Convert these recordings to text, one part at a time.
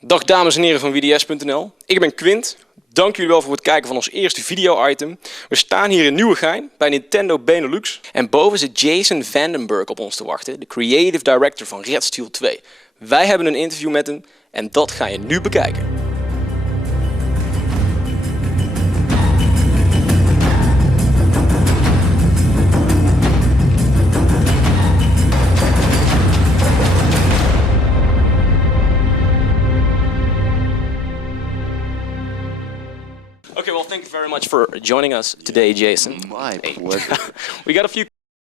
Dag dames en heren van Wii-DS.nl. Ik ben Quint. Dank jullie wel voor het kijken van ons eerste video-item. We staan hier in Nieuwegein bij Nintendo Benelux. En boven zit Jason VandenBerghe op ons te wachten, de creative director van Red Steel 2. Wij hebben een interview met hem en dat ga je nu bekijken. Okay, well, thank you very much for joining us today, Jason. My pleasure. We got a few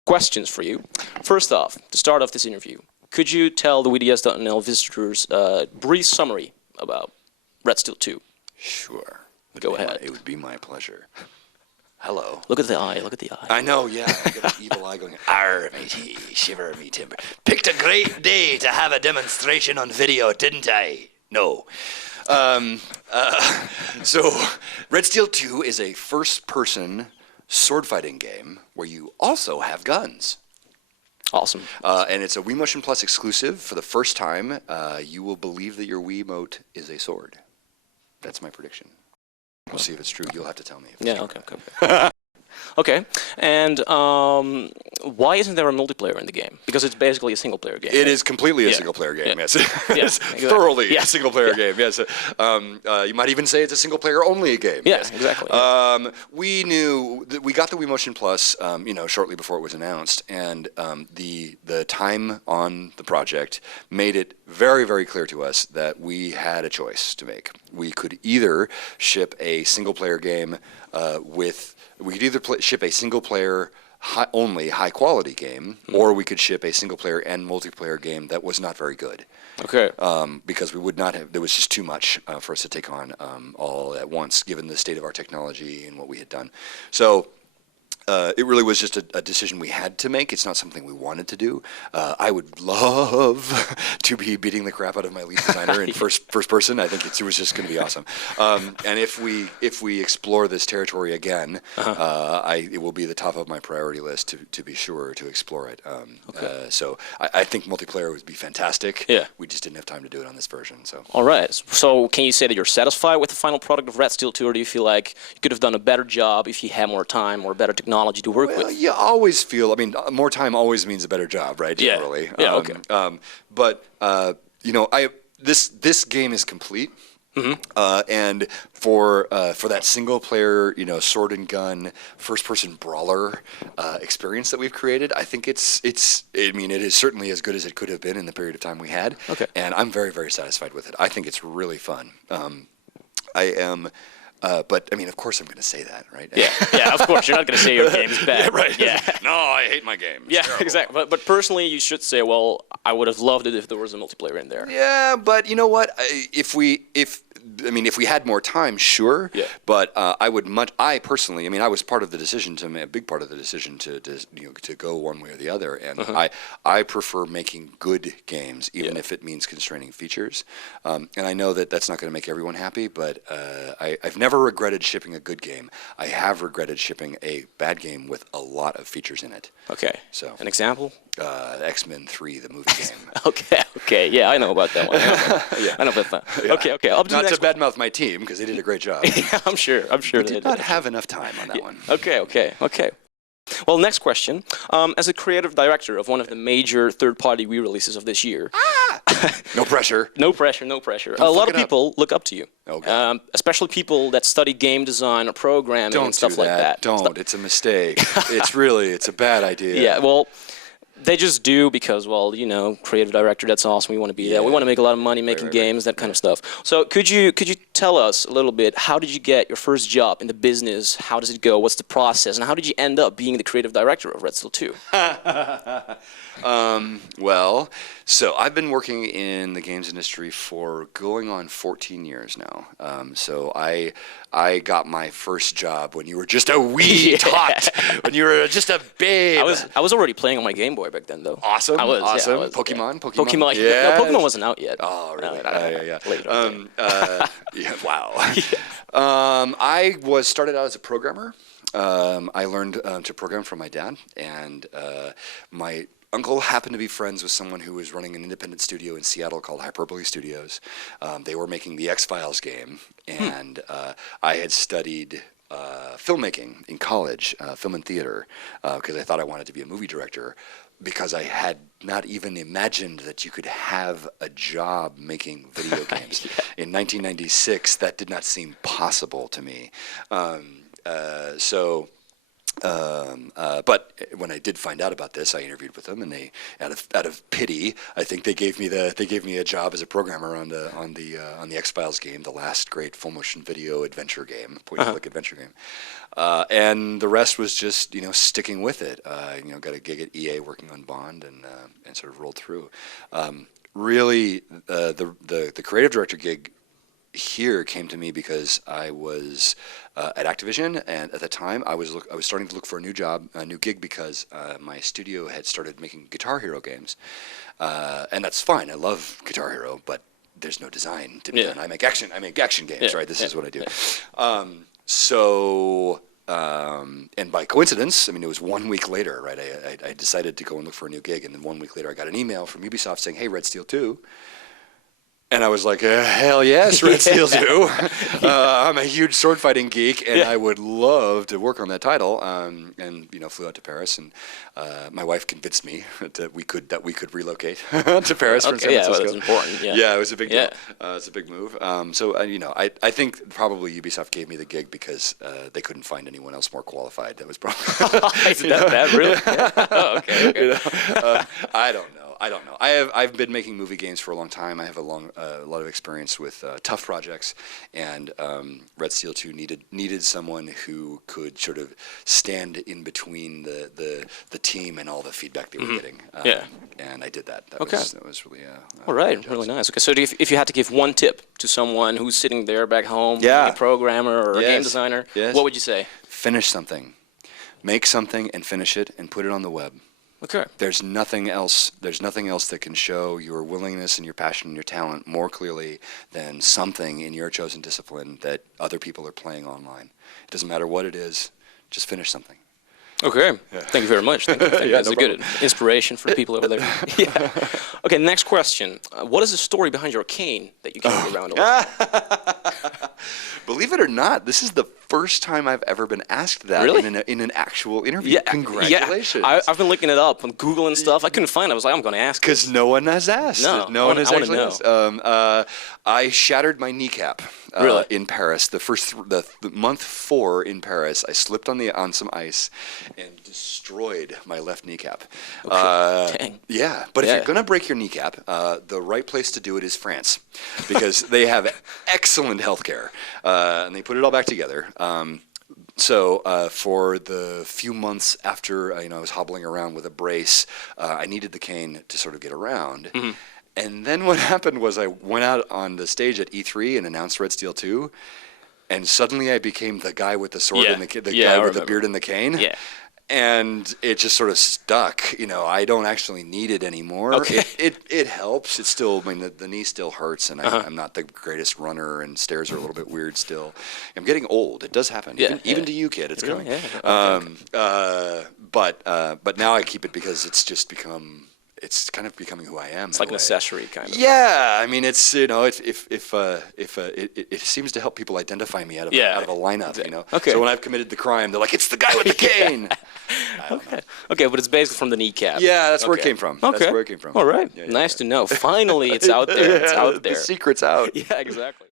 questions for you. First off, to start off this interview, could you tell the Wii-DS.nl visitors a brief summary about Red Steel 2? Sure. Go ahead. It would be my pleasure. Hello. Look at the eye, look at the eye. I know, yeah. I got an evil eye going, arr, matey, shiver me timber. Picked a great day to have a demonstration on video, didn't I? No. So, Red Steel 2 is a first-person sword fighting game where you also have guns. Awesome. And it's a Wii Motion Plus exclusive. For the first time, you will believe that your Wiimote is a sword. That's my prediction. We'll see if it's true. You'll have to tell me. If it's true. Okay. Okay, and why isn't there a multiplayer in the game? Because it's basically a single-player game. It is completely a single-player game, yes. It's exactly. thoroughly a single-player game, yes. You might even say it's a single-player-only game. Yeah, yes. Exactly. We knew that we got the Wii Motion Plus, shortly before it was announced, and the time on the project made it very, very clear to us that we had a choice to make. We could either ship a single-player game we could either ship a single-player only high-quality game, or we could ship a single-player and multiplayer game that was not very good. Okay. Because we would not have, there was just too much for us to take on all at once, given the state of our technology and what we had done. So it really was just a decision we had to make. It's not something we wanted to do. I would love to be beating the crap out of my lead designer in first person. I think it was just going to be awesome. And if we explore this territory again, it will be the top of my priority list to be sure to explore it. Okay. So I think multiplayer would be fantastic. Yeah. We just didn't have time to do it on this version. So. All right. So can you say that you're satisfied with the final product of Red Steel 2, or do you feel like you could have done a better job if you had more time or better technology to work with? You always feel, more time always means a better job, right, generally. Yeah, okay. But, this game is complete. Mm-hmm. And for that single player, sword and gun, first person brawler experience that we've created, I think it is certainly as good as it could have been in the period of time we had. Okay. And I'm very, very satisfied with it. I think it's really fun. I am. But of course I'm going to say that, right? Yeah, of course. You're not going to say your game is bad. Yeah, right. Yeah. No, I hate my game. It's terrible. Exactly. But personally, you should say, well, I would have loved it if there was a multiplayer in there. Yeah, but you know what? If we had more time, sure. Yeah. But I personally, I was part of the decision a big part of the decision to go one way or the other, and I prefer making good games, even if it means constraining features. And I know that that's not going to make everyone happy, but I've never regretted shipping a good game. I have regretted shipping a bad game with a lot of features in it. Okay. So an example? X-Men 3, the movie game. Okay. Yeah, I know about that one. I know about that. Yeah. Okay. Up to not the to badmouth my team, because they did a great job. Yeah, I'm sure. We did not have enough time on that one. Okay. Well, next question. As a creative director of one of the major third-party Wii releases of this year. No pressure. No pressure. A lot of people look up to you. Okay. Especially people that study game design or programming and stuff like that. Don't. It's a mistake. It's a bad idea. Yeah, well, they just do because, creative director, that's awesome. We want to be there. We want to make a lot of money making games, that kind of stuff. So could you tell us a little bit, how did you get your first job in the business? How does it go? What's the process? And how did you end up being the creative director of Red Steel 2? Well, so I've been working in the games industry for going on 14 years now. So I got my first job when you were just a wee tot, when you were just a babe. I was already playing on my Game Boy back then, though. Awesome. Awesome. Yeah, Pokemon. Yeah. No, Pokemon wasn't out yet. Oh, really? Yeah. Later. Yeah. Wow. I started out as a programmer. I learned to program from my dad, and uncle happened to be friends with someone who was running an independent studio in Seattle called Hyperbole Studios. They were making the X-Files game, and I had studied filmmaking in college, film and theater, because I thought I wanted to be a movie director, because I had not even imagined that you could have a job making video games. In 1996, that did not seem possible to me. But when I did find out about this, I interviewed with them, and they, out of pity, I think they gave me a job as a programmer on the X-Files game, the last great full motion video adventure game, point-and-click adventure game, and the rest was just sticking with it. Got a gig at EA working on Bond, and sort of rolled through. Really, the creative director gig here came to me because I was at Activision, and at the time I was starting to look for a new gig, because my studio had started making Guitar Hero games, and that's fine. I love Guitar Hero, but there's no design to be done. I make action games, right? This is what I do. And by coincidence, it was 1 week later, right? I decided to go and look for a new gig, and then 1 week later I got an email from Ubisoft saying, "Hey, Red Steel 2." And I was like, hell yes, Red Steel 2. I'm a huge sword fighting geek, and I would love to work on that title. And flew out to Paris, and my wife convinced me that we could relocate to Paris from San Francisco. Well, that's important. Yeah, it was a big deal. It's a big move. I think probably Ubisoft gave me the gig because they couldn't find anyone else more qualified. That was probably Is that bad, really? Oh, okay. I don't know. I've been making movie games for a long time. I have a lot of experience with tough projects, and Red Steel 2 needed someone who could sort of stand in between the team and all the feedback they were getting. And I did that. That was really all right, really nice. Okay, so if you had to give one tip to someone who's sitting there back home, a programmer or a game designer, what would you say? Finish something. Make something and finish it and put it on the web. Okay. There's nothing else that can show your willingness and your passion and your talent more clearly than something in your chosen discipline that other people are playing online. It doesn't matter what it is, just finish something. Okay. Thank you very much. Thank you. That's a good inspiration for the people over there. Okay, next question. What is the story behind your cane that you carry around all the time? Believe it or not, this is the first time I've ever been asked that in an actual interview. Congratulations. Yeah. I've been looking it up on Google and stuff. I couldn't find it. I was like, I'm going to ask. Because no one has asked. No one has actually asked. I shattered my kneecap in Paris. The month 4 in Paris, I slipped on some ice and destroyed my left kneecap. Dang. Yeah, but if you're going to break your kneecap, the right place to do it is France, because they have excellent healthcare, and they put it all back together. So for the few months after I was hobbling around with a brace, I needed the cane to sort of get around. Mm-hmm. And then what happened was I went out on the stage at E3 and announced Red Steel 2, and suddenly I became the guy with the sword and the guy with the beard and the cane. Yeah. And it just sort of stuck. I don't actually need it anymore. Okay. It helps. It's still, the knee still hurts, and I'm not the greatest runner, and stairs are a little bit weird still. I'm getting old. It does happen. Even to you, kid. It's coming. Yeah. But now I keep it because it's just become. It's kind of becoming who I am. It's like an accessory, kind of. Yeah, it's it seems to help people identify me out of a lineup. Okay. So when I've committed the crime, they're like, "It's the guy with the cane." Okay, but it's basically from the kneecap. Yeah, that's where it came from. Okay. That's where it came from. All right. Nice to know. Finally, it's out there. It's out there. The secret's out. Yeah, exactly.